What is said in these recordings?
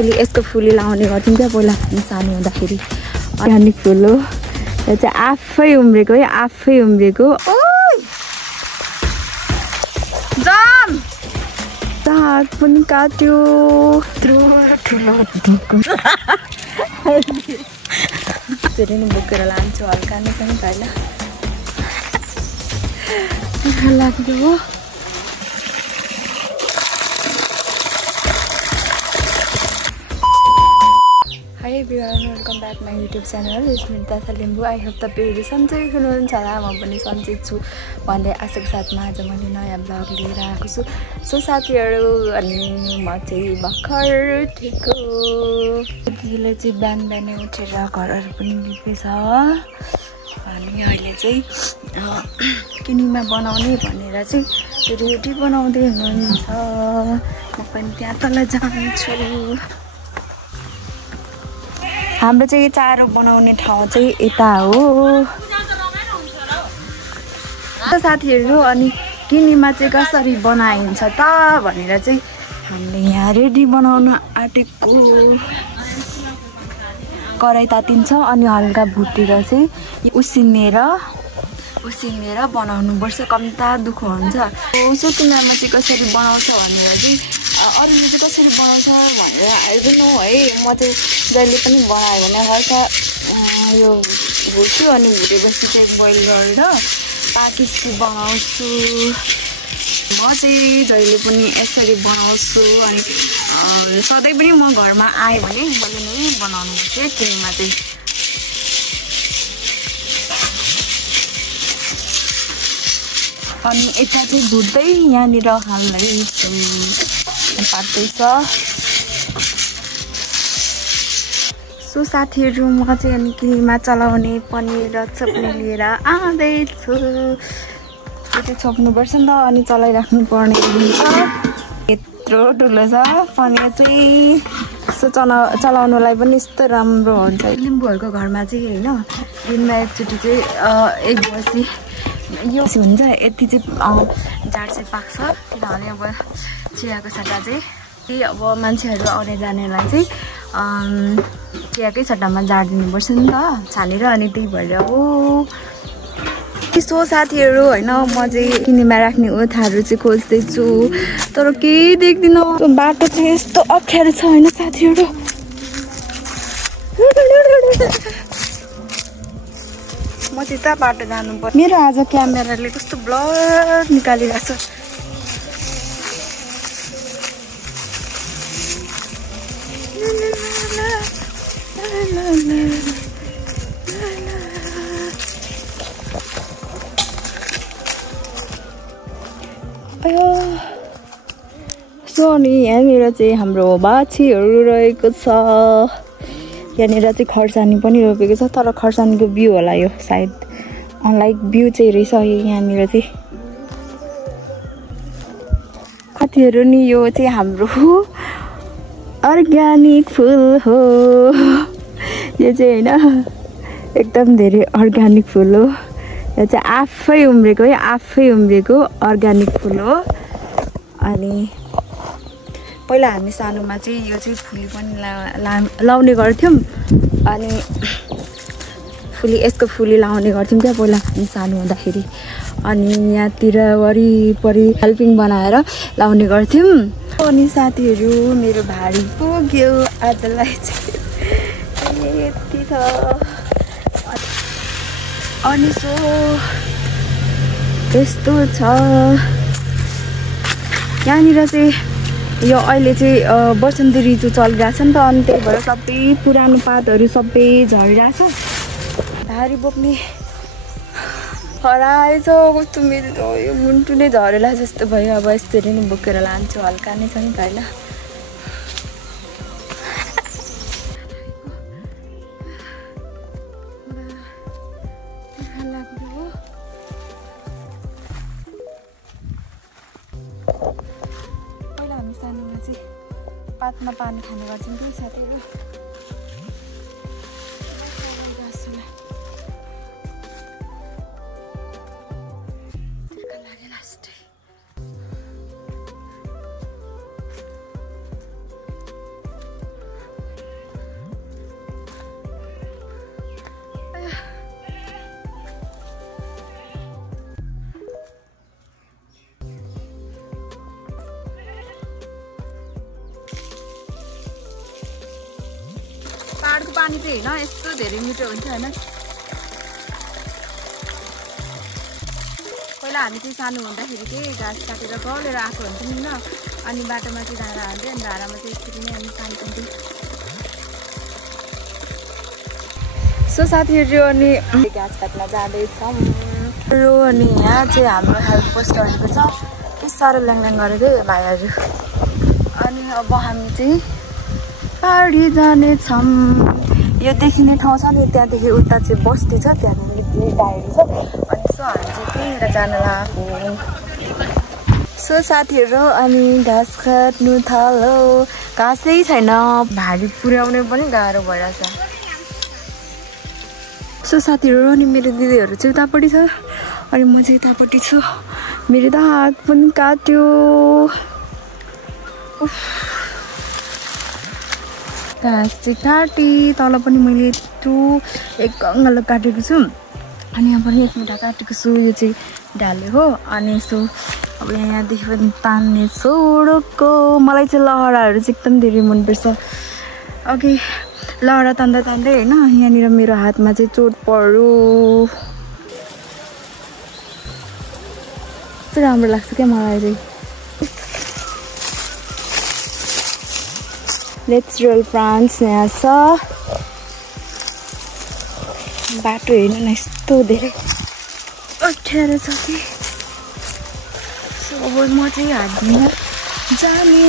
फुली यसको फुली लाउने गर्थ्यौँ क्या पहिला हामी सानो हुँदाखेरि। अर्ग्यानिक फुल हो यो चाहिँ, आफै उम्रेको है, आफै उम्रेको। जाम साग पनि काट्यो ठुलो फेरि नि बोकेर लान्छु हल्का नै पनि पहिला लाग्यो हो। High everyone, welcome back my YouTube channel Smita Limbu. I hope तपाईँहरू सन्चै हुनुहुन्छ होला, म पनि सन्चै छु भन्दै आशाको साथमा आज मैले नयाँ ब्लग लिएर आएको छु। सो साथीहरू, अनि म चाहिँ भर्खर उठेको। दिदीले चाहिँ बिहान बिहानै उठेर घरहरू पनि लिपेछ अनि अहिले चाहिँ किनिमा बनाउने भनेर चाहिँ रोटी बनाउँदै हुनुहुन्छ। म पनि त्यहाँ तल जान्छु। हाम्रो चाहिँ चारो बनाउने ठाउँ चाहिँ यता हो साथीहरू। अनि किनिमा चाहिँ कसरी बनाइन्छ त भनेर चाहिँ हामीले यहाँ रेडी बनाउन आँटेको। कराई तातिन्छ अनि हल्का भुटेर चाहिँ उसिनेर बनाउनुपर्छ। कम्ता दुःख हुन्छ। सो किनिमा चाहिँ कसरी बनाउँछ भनेर चाहिँ अरूले चाहिँ कसरी बनाउँछ भनेर हेर्नु है। म चाहिँ जहिले पनि बनायो भने हल्का यो भुट्छु अनि भुटेपछि चाहिँ बोइल गरेर पाकेपछि बनाउँछु। म चाहिँ जहिले पनि यसरी बनाउँछु। अनि सधैँ पनि म घरमा आएँ भने मैले नै बनाउनु पर्छ किनिमा चाहिँ। अनि यता चाहिँ भुट्दै यहाँनिर हाल्दैछु, पाक्दैछ। सो साथीहरू, म चाहिँ अनि किनिमा चलाउने पनिर र चटनी लिएर आउँदैछु। त्यो चाहिँ छोप्नुपर्छ नि त अनि चलाइराख्नु पर्ने हुन्छ। यत्रो ठुलो छ पनिर चाहिँ। सो चलाउनुलाई पनि यस्तो राम्रो हुन्छ। लिम्बूहरूको घरमा चाहिँ होइन दिनमा एकचोटि चाहिँ 1 बजी यो हुन्छ। यति चाहिँ जाड चाहिँ पाक्छ किनभने अब चियाको सट्टा चाहिँ अब मान्छेहरू आउने जानेलाई चाहिँ चियाकै सट्टामा जाड दिनुपर्छ नि त छानेर। अनि त्यही भएर अब यस्तो साथीहरू होइन, म चाहिँ किनिमा राख्ने ओथाहरू चाहिँ खोज्दैछु तर केही देख्दिनँ। बाटो चाहिँ यस्तो अप्ठ्यारो छ होइन साथीहरू। म त्यता बाटो जानुपर्छ। मेरो आज क्यामेराले कस्तो ब्लर निकालिरहेको छ। सो अनि यहाँनिर चाहिँ हाम्रो बाछीहरू रहेको छ। यहाँनिर चाहिँ खर्सानी पनि रोपेको छ तर खर्सानीको बिउ होला यो सायद, अनलाइक बिउ चाहिँ रहेछ यहाँनिर चाहिँ। कतिहरू नि यो चाहिँ हाम्रो अर्ग्यानिक फुल हो। यो चाहिँ होइन एकदम धेरै अर्ग्यानिक फुल हो। यो चाहिँ आफै उम्रेको है, आफै उम्रेको अर्ग्यानिक फुल हो। अनि पहिला हामी सानोमा चाहिँ यो चाहिँ फुली पनि लाउने गर्थ्यौँ। अनि यसको फुली लाउने गर्थ्यौँ क्या पहिला हामी सानो हुँदाखेरि। अनि यहाँतिर वरिपरि हेल्पिङ बनाएर लाउने गर्थ्यौँ। अनि साथीहरू, मेरो भारी पुग्यो आजलाई चाहिँ यति छ। अनि सो यस्तो छ यहाँनिर चाहिँ। यो अहिले चाहिँ बसन्ती ऋतु चलिरहेछ नि त अनि त्यही भएर सबै पुरानो पातहरू सबै झरिरहेछ। भारी बोक्ने हराएछ कस्तो मेरो यो मुन्टु नै झरेला जस्तो भयो। अब यसरी नै बोकेर लान्छु हल्का नै छ नि त होइन। पहिला हामी सानोमा चाहिँ पातमा पानी खाने गर्छौँ कि साथीहरू। पहाडको पानी चाहिँ होइन यस्तो धेरै मिठो हुन्छ होइन। पहिला हामी चाहिँ सानो हुँदाखेरि चाहिँ घाँस काटेर गलेर आएको हुन्थ्यौँ नि, अनि बाटोमा चाहिँ धारा हाल्थ्यो, अनि धारामा चाहिँ यसरी नै हामी पानी पिन्थ्यौँ। सो साथीहरू अनि घाँस काट्न जाँदैछौँ अनि यहाँ चाहिँ हाम्रो हेल्प पोस्ट रहेको छ। के साह्रो ल्याङल्याङ गरेको भाइहरू। अनि अब हामी चाहिँ पाहाडी जानेछौँ। यो देखिने ठाउँ छ नि, त्यहाँदेखि उता चाहिँ बस्ती छ, त्यहाँदेखि गाईहरू छ। अनि सो हामी चाहिँ त्यहीँनिर जान लागेको। सो साथीहरू अनि घाँस काट्नु थालो। घाँसै छैन, भारी पुर्याउनु पनि गाह्रो भइरहेछ। सो साथीहरू अनि मेरो दिदीहरू चाहिँ उतापट्टि छ अनि म चाहिँ यतापट्टि छु। मेरो त हात पनि काट्यो। घाँस चाहिँ काटेँ, तल पनि मैले यत्रो एक अङ्गालो काटेको छु अनि यहाँ पनि एक मुठा काटेको छु। यो चाहिँ ढाले हो। अनि यसो अब यहाँदेखि पनि तान्ने छोडोको। मलाई चाहिँ लहराहरू चाहिँ एकदम धेरै मनपर्छ। ओके, लहरा तान्दा तान्दै होइन यहाँनिर मेरो हातमा चाहिँ चोट पर्यो। कस्तो राम्रो लाग्छ क्या मलाई चाहिँ। Let's roll France. यहाँ छ बाटो हेर्नु न, यस्तो धेरै अप्ठ्यारो छ कि। सो अब म चाहिँ हात धुन जाने।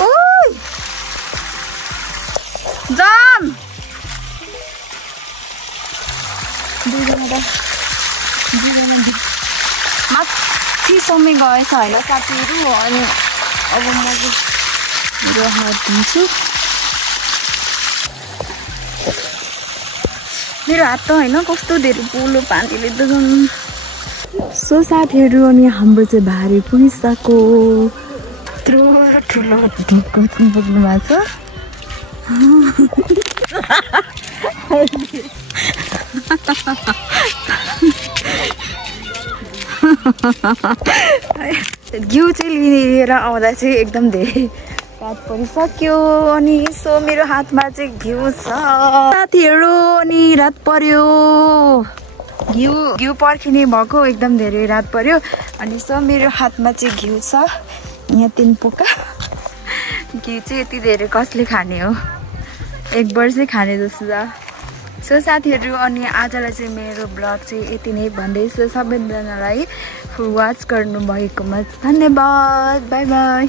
ओइ जाम दुईजना माथिसम्म गएछ होइन साथीहरू। अनि अब म चाहिँ मेरो हात धुन्छु। मेरो हात त होइन कस्तो धेरै पोलो पानीले दुख्नु। सो साथीहरू अनि हाम्रो चाहिँ भारी पुगिसक्यो। यत्रो ठुलो ढुक्को पुग्नु भएको छ। घिउ चाहिँ लिएर आउँदा चाहिँ एकदम धेरै रात परिसक्यो। अनि सो मेरो हातमा चाहिँ घिउ छ साथीहरू। अनि रात पर्यो, घिउ पर्खिने भएको एकदम धेरै रात पर्यो। अनि सो मेरो हातमा चाहिँ घिउ छ, यहाँ 3 पोका। घिउ चाहिँ यति धेरै कसले खाने हो, एक वर्षै खाने जस्तो छ। सो साथीहरू अनि आजलाई चाहिँ मेरो ब्लग चाहिँ यति नै भन्दैछु। सबैजनालाई वाच गर्नुभएकोमा धन्यवाद। By by.